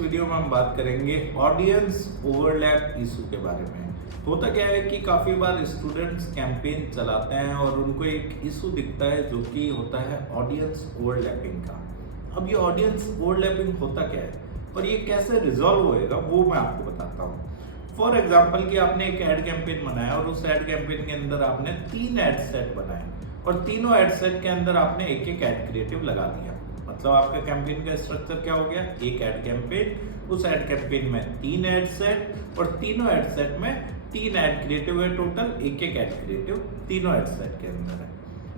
Video में हम बात करेंगे ऑडियंस ओवरलैप इशू के बारे में। होता क्या है कि काफ़ी बार स्टूडेंट्स कैंपेन चलाते हैं और उनको एक इशू दिखता है जो कि होता है ऑडियंस ओवरलैपिंग का। अब ये ऑडियंस ओवरलैपिंग होता क्या है और ये कैसे रिजॉल्व होएगा वो मैं आपको बताता हूँ। फॉर एग्जाम्पल कि आपने एक एड कैंपेन बनाया और उस एड कैंपेन के अंदर आपने 3 एड सेट बनाए और तीनों एड सेट के अंदर आपने एक एक एड क्रिएटिव लगा दिया। मतलब आपका कैंपेन का स्ट्रक्चर क्या हो गया, एक एड कैंपेन, उस एड कैंपेन में 3 एड सेट और तीनों एड सेट में 3 एड क्रिएटिव है, टोटल एक एक एड क्रिएटिव तीनों एड सेट के अंदर है।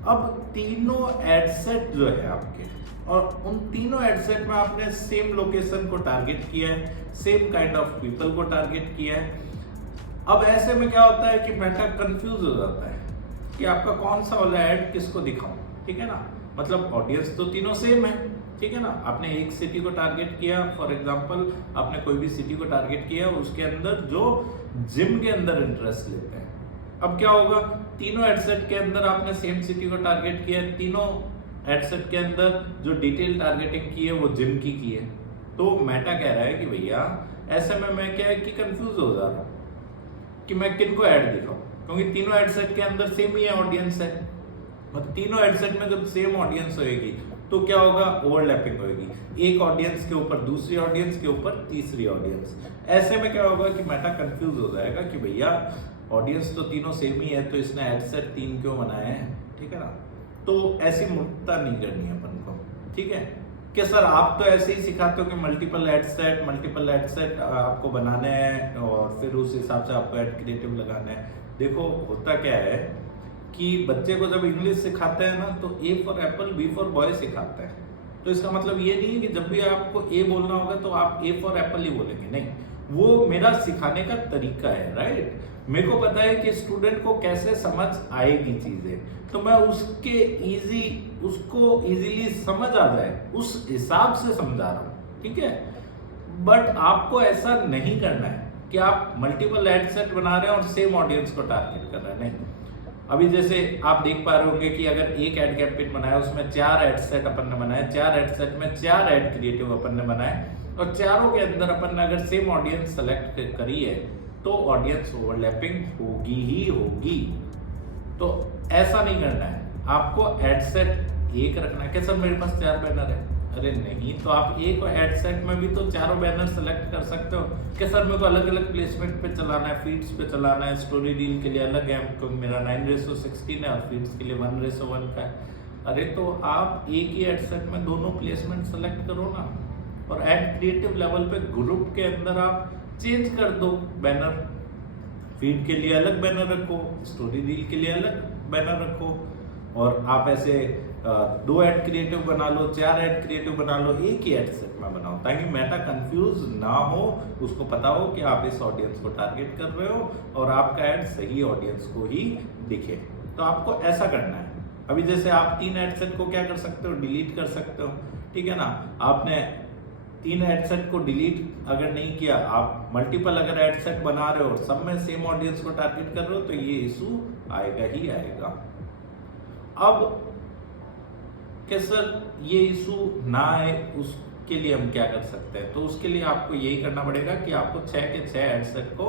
अब तीनों एड सेट जो है आपके और उन तीनों एड सेट में आपने सेम लोकेशन को टारगेट किया है, सेम काइंड ऑफ पीपल को टारगेट किया है। अब ऐसे में क्या होता है कि मेटा कंफ्यूज हो जाता है कि आपका कौन सा वाला ऐड किसको दिखाऊं, ठीक है ना। मतलब ऑडियंस तो तीनों सेम है, ठीक है ना। आपने एक सिटी को टारगेट किया, फॉर एग्जांपल आपने कोई भी सिटी को टारगेट किया, उसके अंदर जो जिम के अंदर इंटरेस्ट लेते हैं। अब क्या होगा, तीनों एडसेट के अंदर आपने सेम सिटी को टारगेट किया, तीनों एडसेट के अंदर जो डिटेल टारगेटिंग की है वो जिम की है। तो मेटा कह रहा है कि भैया ऐसे में मैं क्या है कि कंफ्यूज हो जा रहा हूं कि मैं किनको ऐड दिखाऊं, क्योंकि तीनों एडसेट के अंदर सेम ही ऑडियंस है। मतलब तीनों एडसेट में जब सेम ऑडियंस होएगी तो क्या होगा, ओवरलैपिंग होएगी, एक ऑडियंस के ऊपर दूसरी ऑडियंस के ऊपर तीसरी ऑडियंस। ऐसे में क्या होगा कि मेटा कंफ्यूज हो जाएगा कि भैया ऑडियंस तो तीनों सेम ही है तो इसने एडसेट 3 क्यों बनाए हैं, ठीक है ना। तो ऐसी मूर्खता नहीं करनी है अपन को, ठीक है। कि सर आप तो ऐसे ही सिखाते हो कि मल्टीपल एडसेट आपको बनाने हैं और फिर उस हिसाब से आपको एड क्रिएटिव लगाना है। देखो होता क्या है कि बच्चे को जब इंग्लिश सिखाते हैं ना तो A for apple B for boy सिखाते हैं। तो इसका मतलब ये नहीं है कि जब भी आपको ए बोलना होगा तो आप ए फॉर एप्पल ही बोलेंगे, नहीं, वो मेरा सिखाने का तरीका है, राइट। मेरे को पता है कि स्टूडेंट को कैसे समझ आएगी चीजें, तो मैं उसको इजीली समझ आ जाए उस हिसाब से समझा रहा हूँ, ठीक है। बट आपको ऐसा नहीं करना है कि आप मल्टीपल एड सेट बना रहे हैं और सेम ऑडियंस को टारगेट कर रहे हैं, नहीं। अभी जैसे आप देख पा रहे होंगे कि अगर एक एड कैंपेन बनाया उसमें 4 एड सेट अपन ने बनाए, 4 एड सेट में 4 एड क्रिएटिव अपन ने बनाए और चारों के अंदर अपन ने अगर सेम ऑडियंस सेलेक्ट करी है तो ऑडियंस ओवरलैपिंग होगी ही होगी। तो ऐसा नहीं करना है, आपको एड सेट एक रखना है। क्या सर मेरे पास 4 बैनर है, अरे नहीं, तो आप एक एड सेट में भी तो चारों बैनर सेलेक्ट कर सकते हो। कि सर मेरे को अलग अलग प्लेसमेंट पे चलाना है, फीड्स पे चलाना है, स्टोरी डील के लिए अलग है, क्योंकि मेरा 9:16 है और फीड्स के लिए 1:1 का है। अरे तो आप एक ही एड सेट में दोनों प्लेसमेंट सेलेक्ट करो ना, और एड क्रिएटिव लेवल पे ग्रुप के अंदर आप चेंज कर दो बैनर। फीड के लिए अलग बैनर रखो, स्टोरी डील के लिए अलग बैनर रखो, और आप ऐसे 2 एड क्रिएटिव बना लो, 4 एड क्रिएटिव बना लो, एक ही एड सेट में बनाओ, ताकि मेटा कंफ्यूज ना हो, उसको पता हो कि आप इस ऑडियंस को टारगेट कर रहे हो और आपका एड सही ऑडियंस को ही दिखे। तो आपको ऐसा करना है। अभी जैसे आप 3 एड सेट को क्या कर सकते हो, डिलीट कर सकते हो, ठीक है ना। आपने 3 एड सेट को डिलीट अगर नहीं किया, आप मल्टीपल अगर एड सेट बना रहे हो, सब में सेम ऑडियंस को टारगेट कर रहे हो, तो ये इशू आएगा ही आएगा। अब कि सर ये इशू ना आए उसके लिए हम क्या कर सकते हैं, तो उसके लिए आपको यही करना पड़ेगा कि आपको 6 के 6 एड सेट को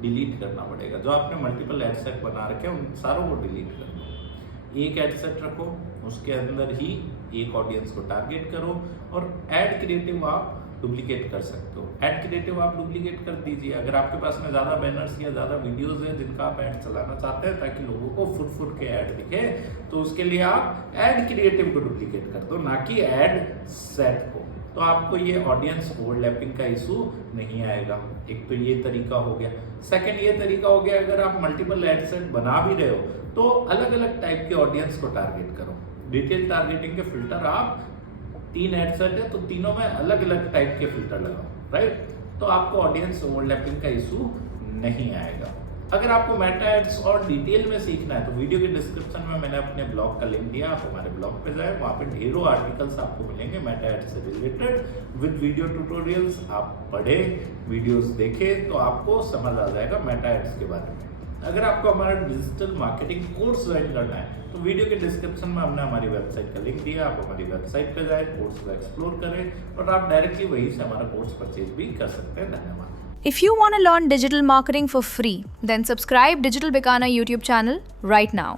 डिलीट करना पड़ेगा। जो आपने मल्टीपल एड सेट बना रखे हैं उन सारों को डिलीट कर दो, एक एड सेट रखो, उसके अंदर ही एक ऑडियंस को टारगेट करो, और एड क्रिएटिव आप डुप्लीकेट कर सकते हो। एड क्रिएटिव आप डुप्लीकेट कर दीजिए अगर आपके पास में ज़्यादा बैनर्स या ज़्यादा वीडियोस है जिनका आप ऐड चलाना चाहते हैं ताकि लोगों को फुट के ऐड दिखे, तो उसके लिए आप ऐड क्रिएटिव को डुप्लीकेट कर दो, ना कि ऐड सेट को। तो आपको ये ऑडियंस ओवरलैपिंग का इशू नहीं आएगा। एक तो ये तरीका हो गया। सेकंड ये तरीका हो गया, अगर आप मल्टीपल एड सेट बना भी रहे हो तो अलग अलग टाइप के ऑडियंस को टारगेट करो। डिटेल टारगेटिंग के फिल्टर आप 3 एड सेट है तो तीनों में अलग अलग टाइप के फिल्टर लगाओ, राइट। तो आपको ऑडियंस ओवरलैपिंग का इशू नहीं आएगा। अगर आपको मेटा एड्स और डिटेल में सीखना है तो वीडियो के डिस्क्रिप्शन में मैंने अपने ब्लॉग का लिंक दिया, आप हमारे ब्लॉग पे जाए, वहाँ पे ढेरों आर्टिकल्स आपको मिलेंगे मेटा एड्स से रिलेटेड विद वीडियो ट्यूटोरियल्स। आप पढ़े, वीडियोस देखें तो आपको समझ आ जाएगा मेटा एड्स के बारे में। अगर आपको हमारा डिजिटल मार्केटिंग कोर्स ज्वाइन करना है तो वीडियो के डिस्क्रिप्शन में हमने हमारी वेबसाइट का लिंक दिया, आप हमारी वेबसाइट पे जाएं, कोर्स को एक्सप्लोर करें और आप डायरेक्टली वहीं से हमारा कोर्स परचेज भी कर सकते हैं। धन्यवाद। If you want to learn digital marketing for free, then subscribe Digital Bikana YouTube channel right now.